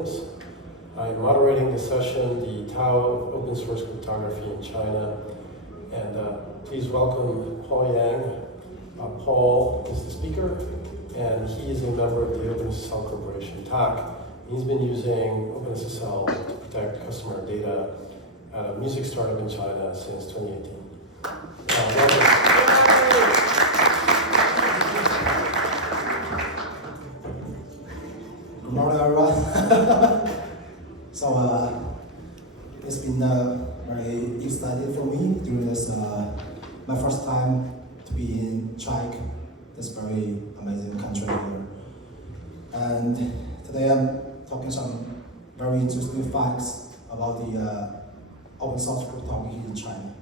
I'm moderating the session, The Tao of Open Source Cryptography in China. And please welcome Paul Yang. Paul is the speaker, and he is a member of the OpenSSL Corporation, TOC. He's been using OpenSSL to protect customer data at a music startup in China since 2018. Welcome. Good morning, everyone. So it's been very exciting for me during this my first time to be in Czech, this very amazing country here. And today I'm talking some very interesting facts about the open source cryptography in China.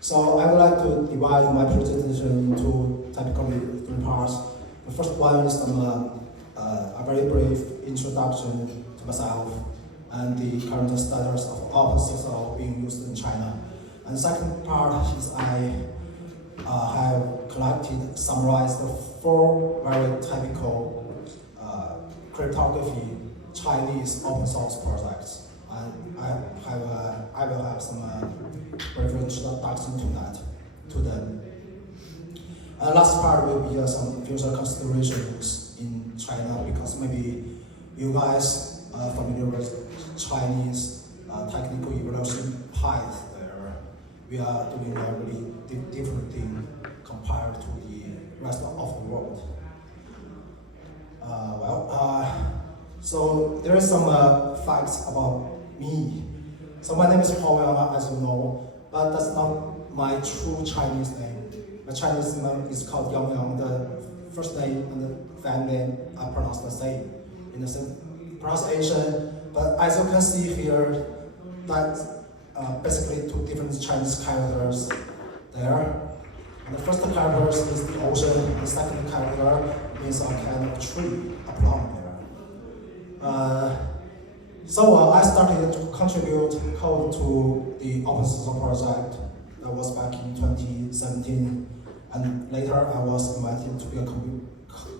So I would like to divide my presentation into typically three parts. The first one is a very brief introduction to myself and the current status of OpenSSL being used in China. And the second part is I have collected, summarized the four very typical cryptography Chinese open source projects. And I will have some brief introduction to them. And the last part will be some future considerations in China, because maybe you guys are familiar with Chinese technical evolution path there. We are doing a really different thing compared to the rest of the world. So there is some facts about me. So my name is Paul Yang, as you know, but that's not my true Chinese name. My Chinese name is called Yang Yang. The first name and the family name are pronounced the same, in the same pronunciation. But as you can see here, that's basically two different Chinese characters there. And the first character is the ocean. The second character is a kind of tree, a plant there. So I started to contribute code to the OpenSSL project. That was back in 2017, and later I was invited to be a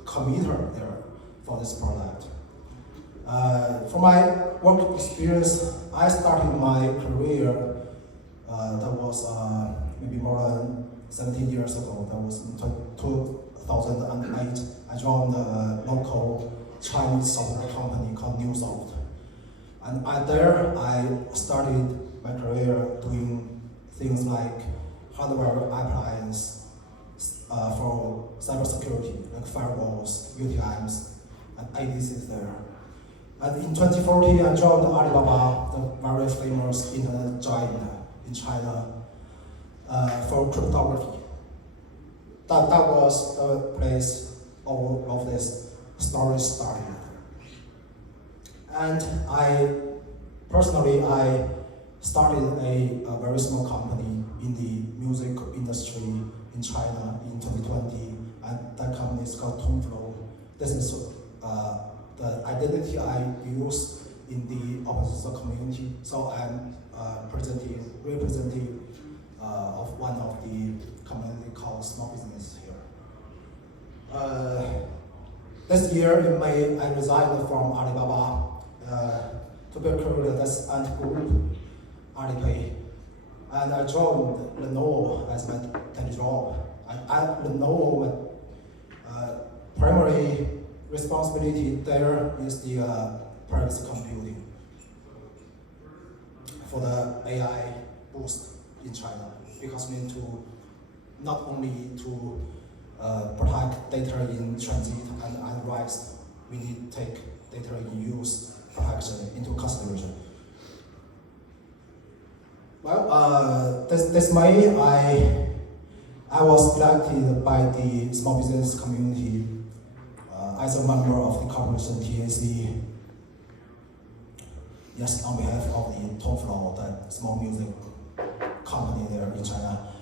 committer there for this project. For my work experience, I started my career, that was maybe more than 17 years ago. That was in 2008. I joined a local Chinese software company called NewSoft. And there I started my career doing things like hardware appliance for cybersecurity, like firewalls, UTMs, and ADCs there. And in 2014, I joined Alibaba, the very famous internet giant in China, for cryptography. That was the place all of this story started. And I started a very small company in the music industry in China in 2020, and that company is called Tongflow. This is the identity I use in the OpenSSL community. So I'm representative of one of the community called Small Business here. This year in May, I resigned from Alibaba to be a career that's anti-group, Alipay. And I joined Lenovo as my daily job. And at Lenovo, primary responsibility there is the privacy computing for the AI boost in China, because we need to not only to protect data in transit and unrise, we need to take data in use protection into consideration. Well, this May I was elected by the small business community as a member of the corporation TAC. Yes, on behalf of the Tongflow, that small music company there in China.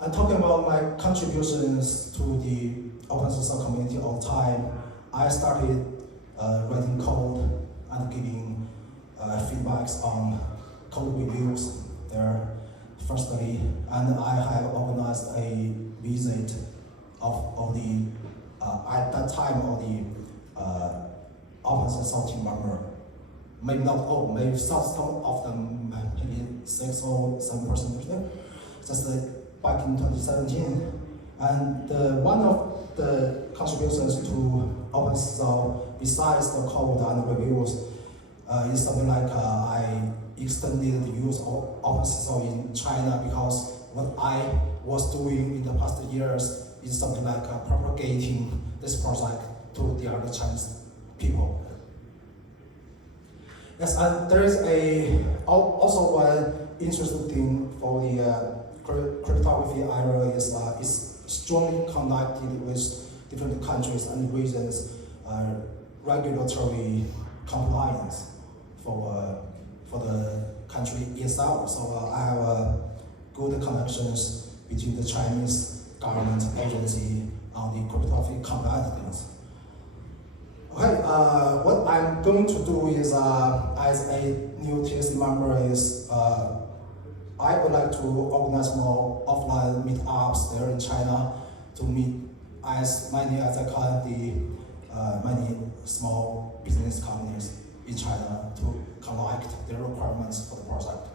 And talking about my contributions to the OpenSSL community all the time, I started writing code and giving feedbacks on code reviews there firstly, and I have organized a visit of the at that time of the OpenSSL team member maybe not all, maybe some of them, maybe 6 or 7%, just back in 2017. And one of the contributions to OpenSSL, besides the code and reviews, is something like I extended the use of OpenSSL in China, because what I was doing in the past years is something like propagating this project to the other Chinese people. Yes, and there is also one interesting thing for the cryptography area is it's strongly connected with different countries and regions' regulatory compliance for the country itself. So I have good connections between the Chinese government agency on the cryptography compliance things. Okay, what I'm going to do is, as a new TSC member, is I would like to organize more offline meetups there in China to meet as many as I can the many small business companies in China to collect their requirements for the project.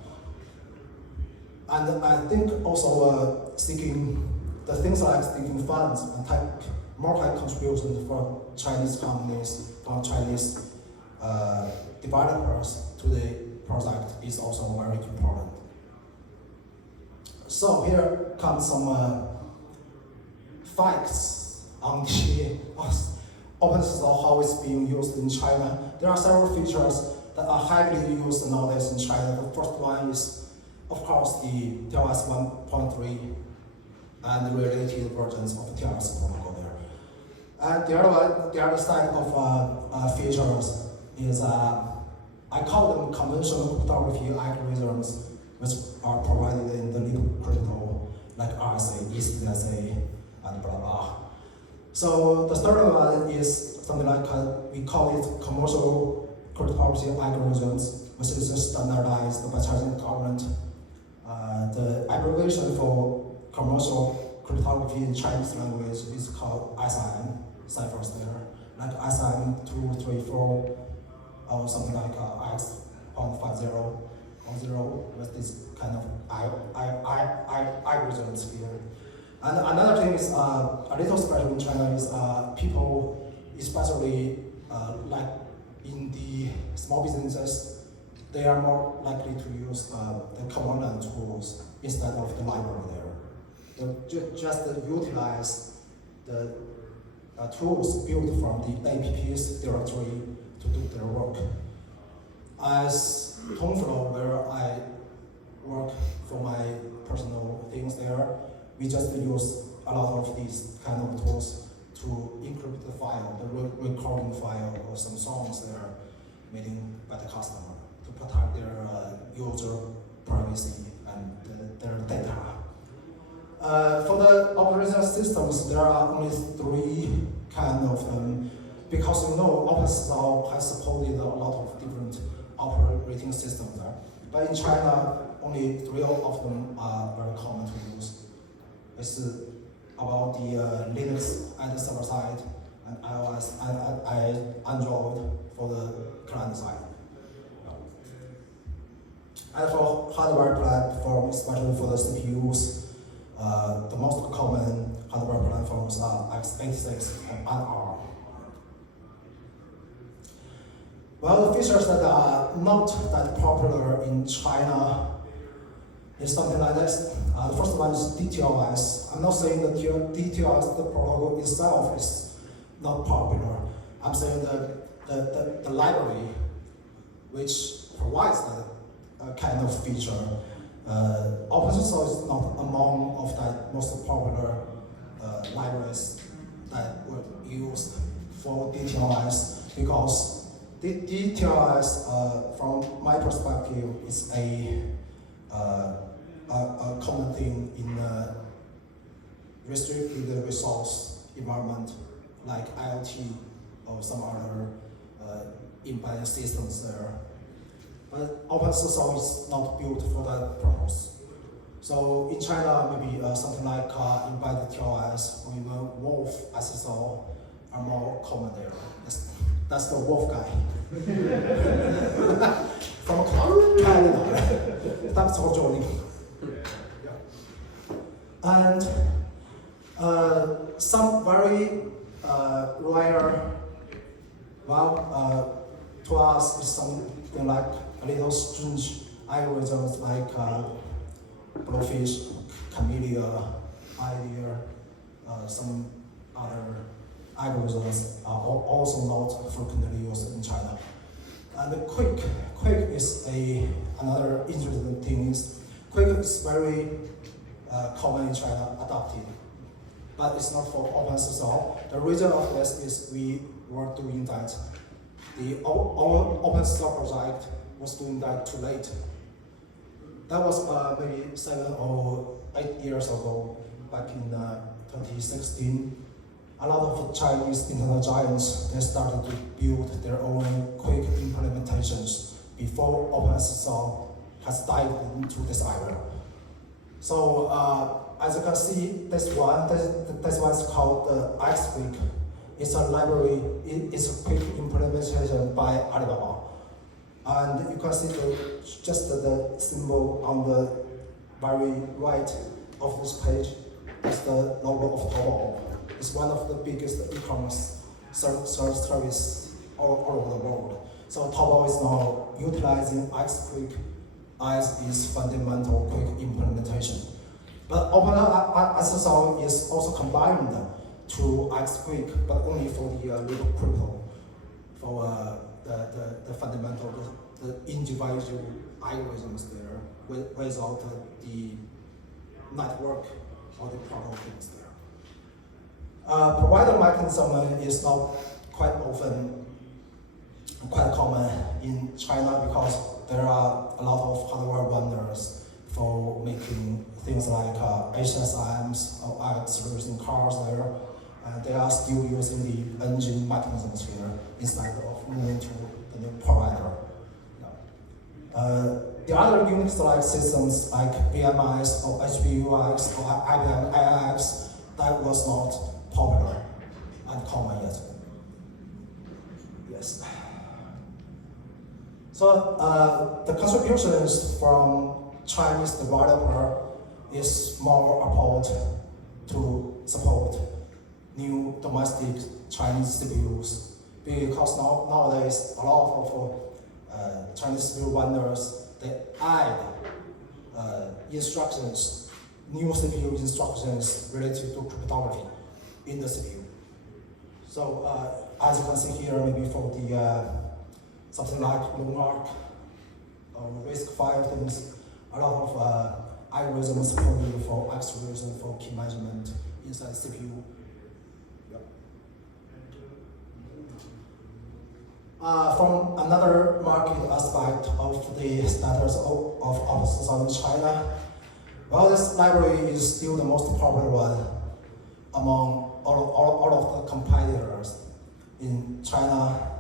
And I think also seeking the things like seeking funds and more type contributions from Chinese companies, from Chinese developers to the project is also very important. So here comes some facts on the OpenSSL, how it's being used in China. There are several features that are heavily used nowadays in China. The first one is, of course, the TLS 1.3 and the related versions of the TLS protocol there. And the other side of features is, I call them conventional cryptography algorithms, which are provided in the liquid crypto, like RSA, ECSA, and blah blah. So the third one is something like, we call it commercial cryptography algorithms, which is standardized by Chinese government. The abbreviation for commercial cryptography in Chinese language is called SIM, ciphers there, like SIM234 or something like X.50 or 0 with this kind of algorithms here. And another thing is a little special in China is people, especially like in the small businesses, they are more likely to use the component tools instead of the library there. They just utilize the tools built from the APP's directory to do their work. As TongFlow, where I work for my personal things there, we just use a lot of these kind of tools to encrypt the file, the recording file, or some songs that are made by the customer to protect their user privacy and their data. For the operating systems, there are only 3 kind of them, because you know OpenSSL has supported a lot of different operating systems there. But in China, only 3 of them are very common to use. It's about the Linux at the server side, and iOS and Android for the client side. And for hardware platforms, especially for the CPUs, the most common hardware platforms are x86 and ARM. Well, the features that are not that popular in China is something like this. The first one is DTLS. I'm not saying that DTLS, the protocol itself, is not popular. I'm saying that the library, which provides that kind of feature, OpenSSL is not among of the most popular libraries that were used for DTLS, because DTLS, from my perspective, is a common thing in a restricted resource environment like IoT or some other embedded systems there. But OpenSSL is not built for that purpose. So in China, maybe something like embedded TLS or even Wolf SSL are more common there. Yes. That's the wolf guy. From Canada. Thanks for joining. And some very rare, to us is something like a little strange algorithms like Blowfish, Camellia, idea, some other algorithms are also not frequently used in China. And Quick is another interesting thing is Quick is very common in China, adopted, but it's not for OpenSSL. The reason of this is we were doing that. The OpenSSL project was doing that too late. That was maybe 7 or 8 years ago, back in 2016. A lot of Chinese internet giants, they started to build their own Quick implementations before OpenSSL has dived into this area. So as you can see, this one is called the XQuick. It's a library, it's a quick implementation by Alibaba. And you can see just the symbol on the very right of this page. That's the logo of Taobao. It's one of the biggest e-commerce service all over the world. So Taobao is now utilizing XQuick as its fundamental quick implementation. But OpenSSL is also combined to XQuick, but only for the little crypto, for the fundamental, the individual algorithms there, without the network or the protocol things there. Provider mechanism is not quite common in China because there are a lot of hardware vendors for making things like HSMs or acceleration cars there. And they are still using the engine mechanisms here instead of moving to the new provider. The other Unix-like systems like VMIs or HPUX or IBM AIX, that was not popular and common yet. Yes. So the contributions from Chinese developer is more about to support new domestic Chinese CPUs, because nowadays a lot of Chinese CPU vendors, they add instructions, new CPU instructions related to cryptography in the CPU. So as you can see here, maybe for the something like LongArc or RISC-V things, a lot of algorithms supported for acceleration for key management inside the CPU. From another market aspect of the status of OpenSSL in China, well, this library is still the most popular one among all of the competitors in China.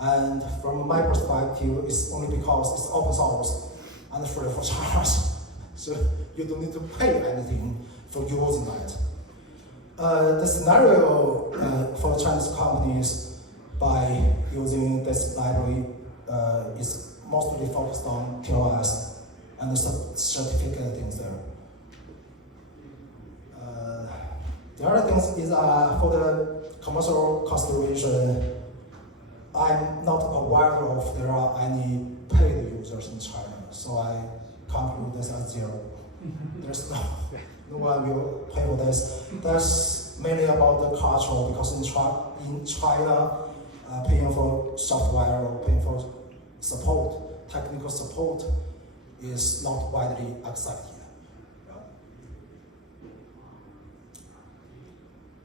And from my perspective, it's only because it's open source and free for charge. So you don't need to pay anything for using it. The scenario for Chinese companies by using this library is mostly focused on TLS and the certificate things there. The other things is for the commercial consideration, I'm not aware of there are any paid users in China, so I conclude this as zero. There's no one will pay for this. That's mainly about the culture, because in China, paying for software or paying for support, technical support, is not widely accepted.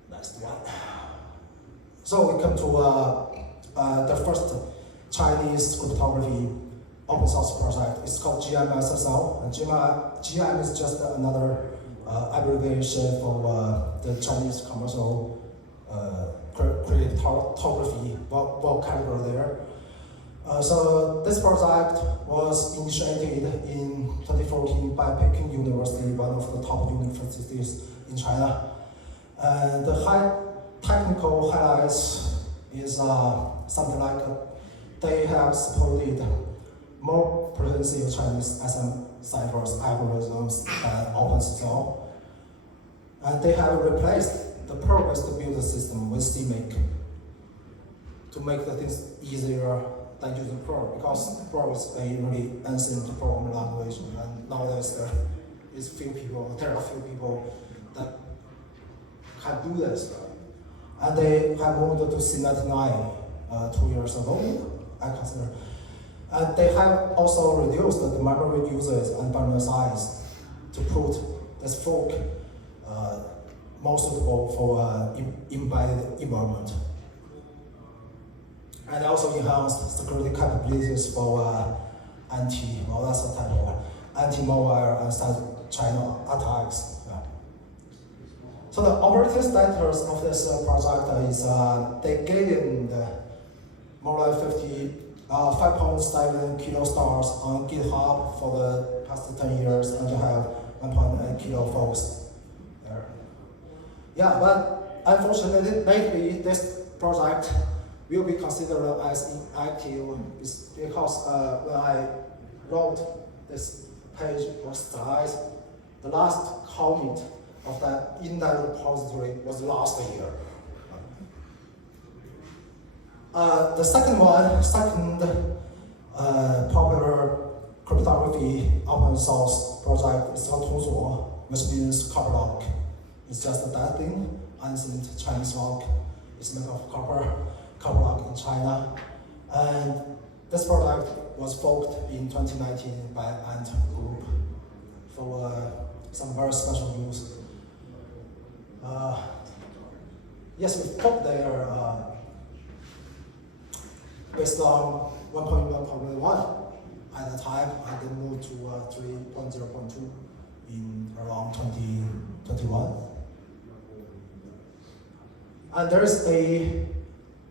Next one. So we come to the first Chinese cryptography open source project. It's called GMSSL. And GM is just another abbreviation for the Chinese commercial cryptography vocabulary there. So this project was initiated in 2014 by Peking University, one of the top universities in China. And the technical highlights is something like they have supported more potential Chinese SM ciphers algorithms than OpenSSL. And they have replaced the progress to build the system with CMake to make the things easier than using Perl, because Perl is a really ancient programming language, and nowadays there are few people that can do this. And they have moved to C99 2 years ago, I consider. And they have also reduced the memory usage and bundle size to put this fork more suitable for embedded environment. And also enhanced security capabilities for that's a type of anti-malware and China attacks. Yeah. So the operating status of this project is they gained more than 5.7 kilo stars on GitHub for the past 10 years, and they have 1.8 kilo folks there. Yeah, but unfortunately, lately this project will be considered as inactive because when I wrote this page or slide, the last commit of that in that repository was last year. The second popular cryptography open source project is called Tongsuo, which means copper lock. It's just that thing, ancient Chinese lock. It's made of copper lock in China. And this project was forked in 2019 by Ant Group for some very special use. Yes, we forked there based on 1.1.1 at the time, and then moved to 3.0.2 in around 2021. And there is a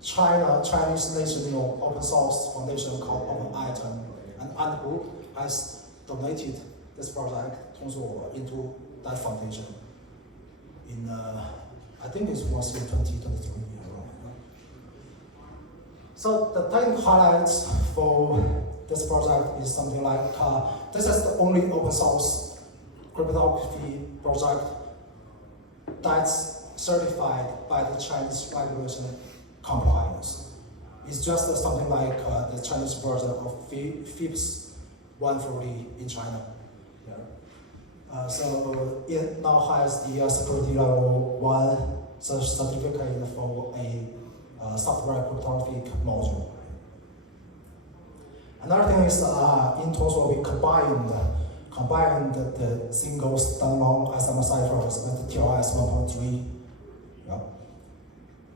Chinese national open source foundation called OpenItem, and Ant Group has donated this project, Tongsuo, into that foundation in, I think it was in 2023. So the technical highlights for this project is something like, this is the only open source cryptography project that's certified by the Chinese regulation compliance. It's just something like the Chinese version of FIPS 140 in China. Yeah. So it now has the security level 1 certificate for a software cryptographic module. Another thing is in Tongsuo we combined the single standalone SM ciphers with TLS 1.3. Yeah.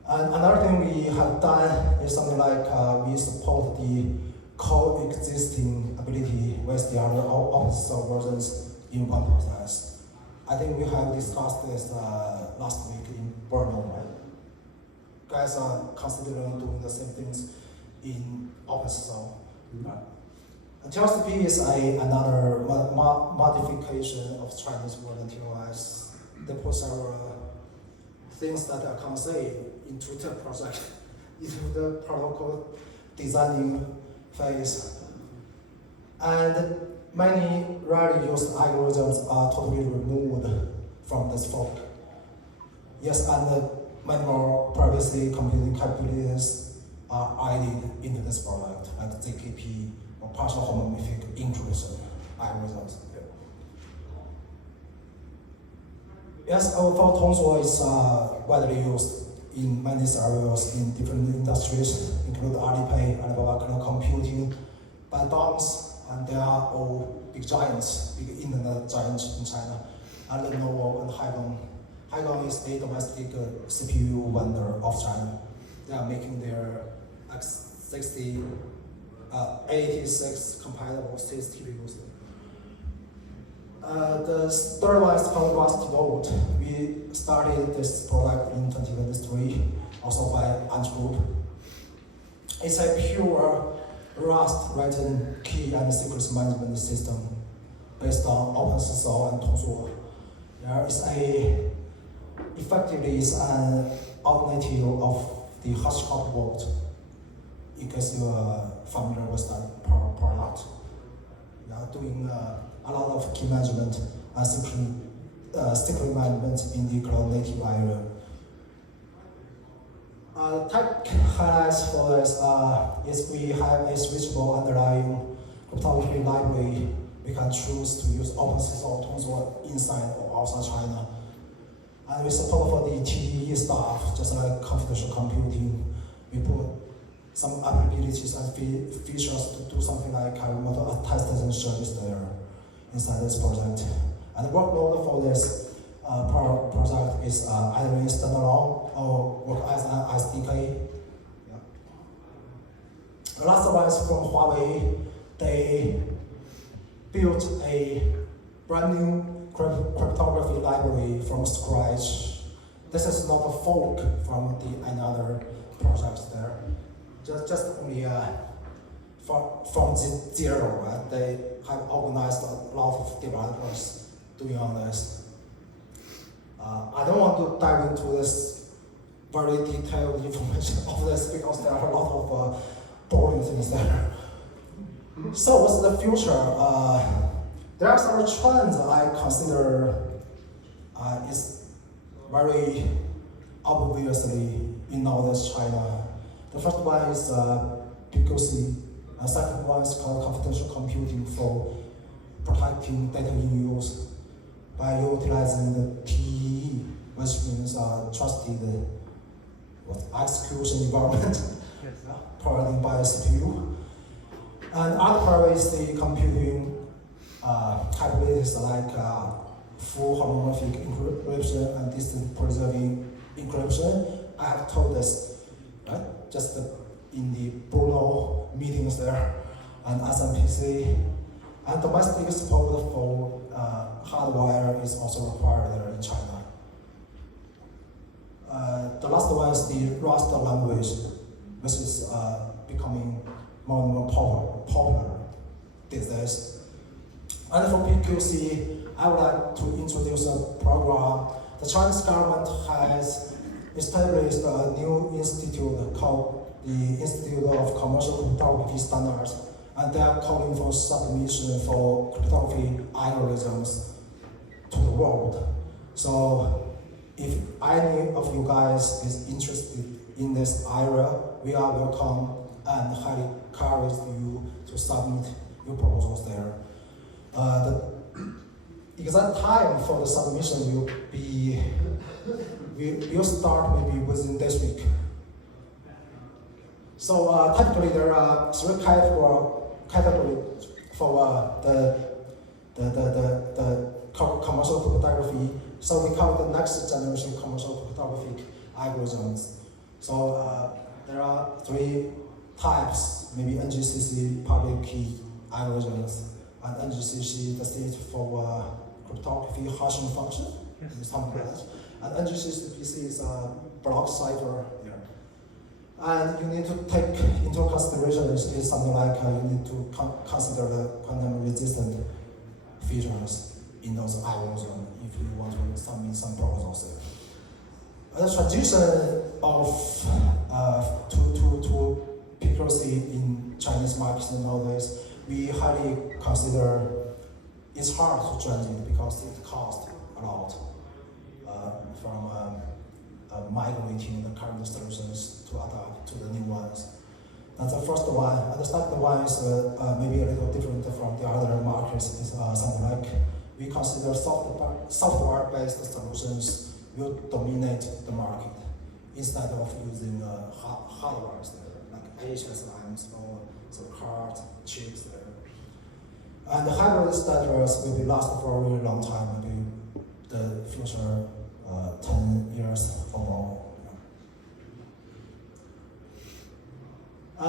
And another thing we have done is something like we support the coexisting ability with the other open source versions in one process. I think we have discussed this last week in Brno, right? Guys are considering doing the same things in OpenSSL. And TLSP is another modification of Chinese version TLS. They put several things that I can't say into the project, into the protocol designing phase. And many rarely used algorithms are totally removed from this fork. Yes, and many more privacy computing capabilities are added into this product, like ZKP or partial homomorphic inclusion algorithms. Yes, for Tongsuo is widely used in many scenarios in different industries, including Alipay, Alibaba Cloud Computing, ByteDance, and they are all big giants, big internet giants in China, and Lenovo and Haigang. Haigang is a domestic CPU vendor of China. They are making their x86 compatible CPUs. The third one is called RustVault. We started this product in 2023, also by Ant Group. It's a pure Rust written key and secrets management system based on OpenSSL and Tongsuo. There is effectively is an alternative of the HashiCorp Vault, in case you are familiar with that product. We are doing a lot of key management and secret management in the cloud native area. Tech highlights for this is we have a switchable underlying cryptography library. We can choose to use open source or Tongsuo inside or outside China. And we support for the TDE stuff, just like confidential computing. We put some abilities and features to do something like remote attestation service there inside this project. And the workload for this project is either in standalone or work as an SDK. Yeah. The last one is from Huawei. They built a brand new cryptography library from scratch. This is not a fork from another projects there. Just only from zero. Right? They have organized a lot of developers doing on this. I don't want to dive into this very detailed information of this because there are a lot of boring things there. So what's the future? There are some trends I consider is very obviously in nowadays China. The first one is PQC, and second one is called confidential computing for protecting data in use by utilizing the TEE, which means trusted execution environment provided by a CPU. And other part is the computing capabilities like full homomorphic encryption and distance preserving encryption. I have told this, right? Just in the Bruno meetings there, and SMPC. And domestic support for hardware is also required there in China. The last one is the Rust language, which is becoming more and more popular these days. And for PQC, I would like to introduce a program. The Chinese government has established a new institute called the Institute of Commercial Cryptography Standards, and they are calling for submission for cryptography algorithms to the world. So if any of you guys is interested in this area, we are welcome and highly encourage you to submit your proposals there. The exact time for the submission will start maybe within this week. So typically there are three categories for the commercial cryptography. So we call it the next generation commercial cryptographic algorithms. So there are three types, maybe NGCC public key algorithms, and NGCC that stands for cryptography hashing function, something like that. And NGCC is a block cipher. Yeah. And you need to take into consideration is something like you need to consider the quantum resistant features in those algorithms if you want to submit some proposals there. The tradition of to PQC in Chinese markets nowadays, we highly consider it's hard to change it because it costs a lot from migrating the current solutions to adapt to the new ones. That's the first one. And the second one is maybe a little different from the other markets. Is something like we consider software-based solutions will dominate the market instead of using hardware like HSMs or the card chips there. And the hybrid status will be last for a really long time, maybe the future 10 years or more.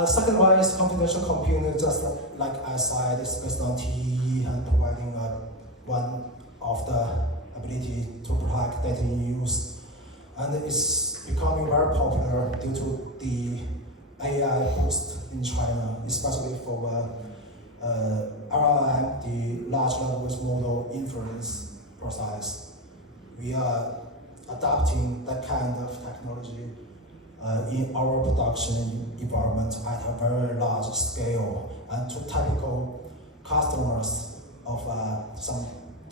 Second one is confidential computing, just like I said, it's based on TEE and providing one of the ability to protect data in use. And it's becoming very popular due to the AI boost in China, especially for LLM, the large language model inference process. We are adopting that kind of technology in our production environment at a very large scale, and to typical customers of some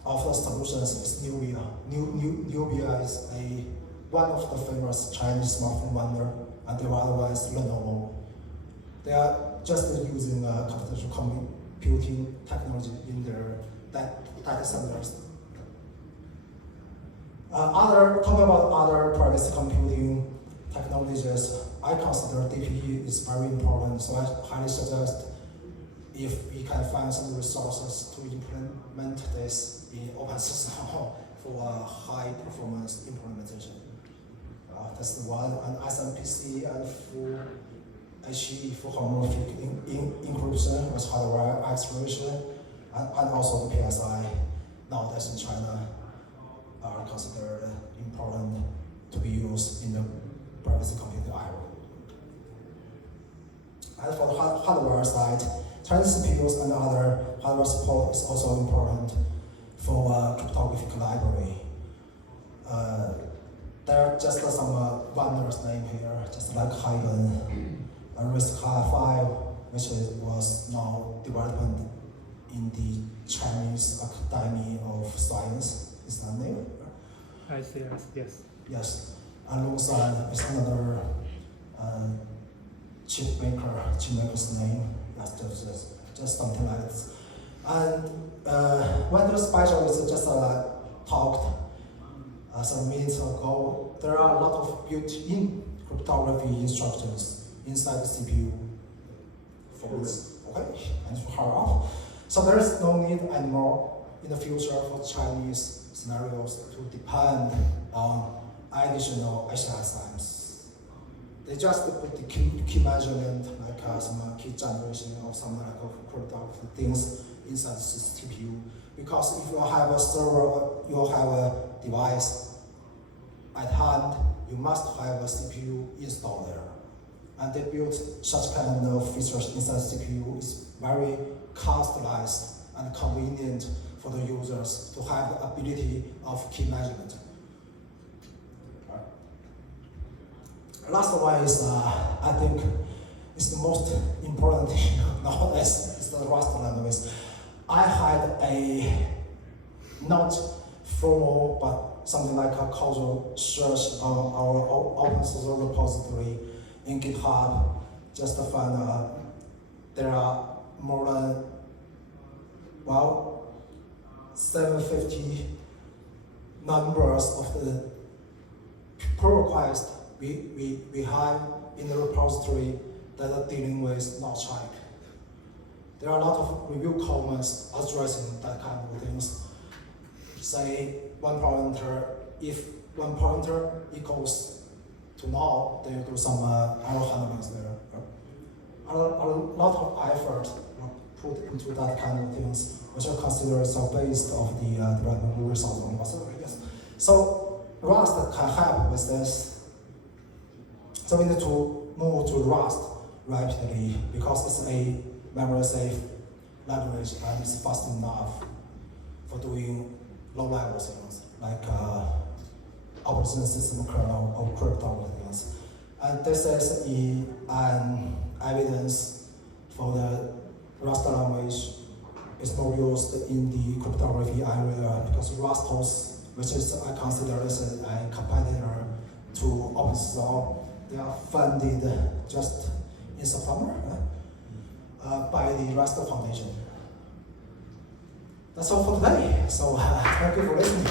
of the solutions is Nubia. Nubia is one of the famous Chinese smartphone vendor, and the other one is Lenovo. They are just using computational computing technology in their data centers. Talking about other privacy computing technologies, I consider DPE is very important, so I highly suggest if we can find some resources to implement this in OpenSystem for a high performance implementation. That's the one, and SMPC and full HE for homomorphic encryption with hardware acceleration, and also the PSI nowadays in China are considered important to be used in the privacy computing era. And for the hardware side, Chinese CPUs and other hardware support is also important for cryptographic library. There are just some vendors name here, just like Hagen, RISC-V, which was now developed in the Chinese Academy of Science. Is that name? ICS, yes. Yes. And Longsan is another chipmaker's name. That's just something like this. And when the special is just talked some minutes ago, there are a lot of built-in cryptography instructions inside the CPU for this, okay, and to hard off. So there is no need anymore in the future for Chinese scenarios to depend on additional HSMs. They just put the key measurement, like some key generation or some like cryptography things inside the CPU. Because if you have a server, you have a device at hand, you must have a CPU installed there. And they built such kind of features inside the CPU is very customized and convenient for the users to have the ability of key measurement. Right. Last one is, I think, is the most important thing nowadays, is the Rust language. I had a not formal, but something like a casual search on our open source repository in GitHub, just to find there are more than, well, 750 numbers of the pull requests we have in the repository that are dealing with not type. There are a lot of review comments addressing that kind of things. Say one pointer, if one pointer equals to null, they do some error handlings there. A lot of effort were put into that kind of things, which are considered based of the development results on repository. Yes. So Rust can help with this. So we need to move to Rust rapidly because it's a memory safe language and it's fast enough for doing low-level things like operating system kernel or cryptography things. And this is an evidence for the Rust language is more used in the cryptography area because Rustos, which is I consider as a competitor to OpenSSL, they are funded just in September by the Rust Foundation. That's all for today. So thank you for listening.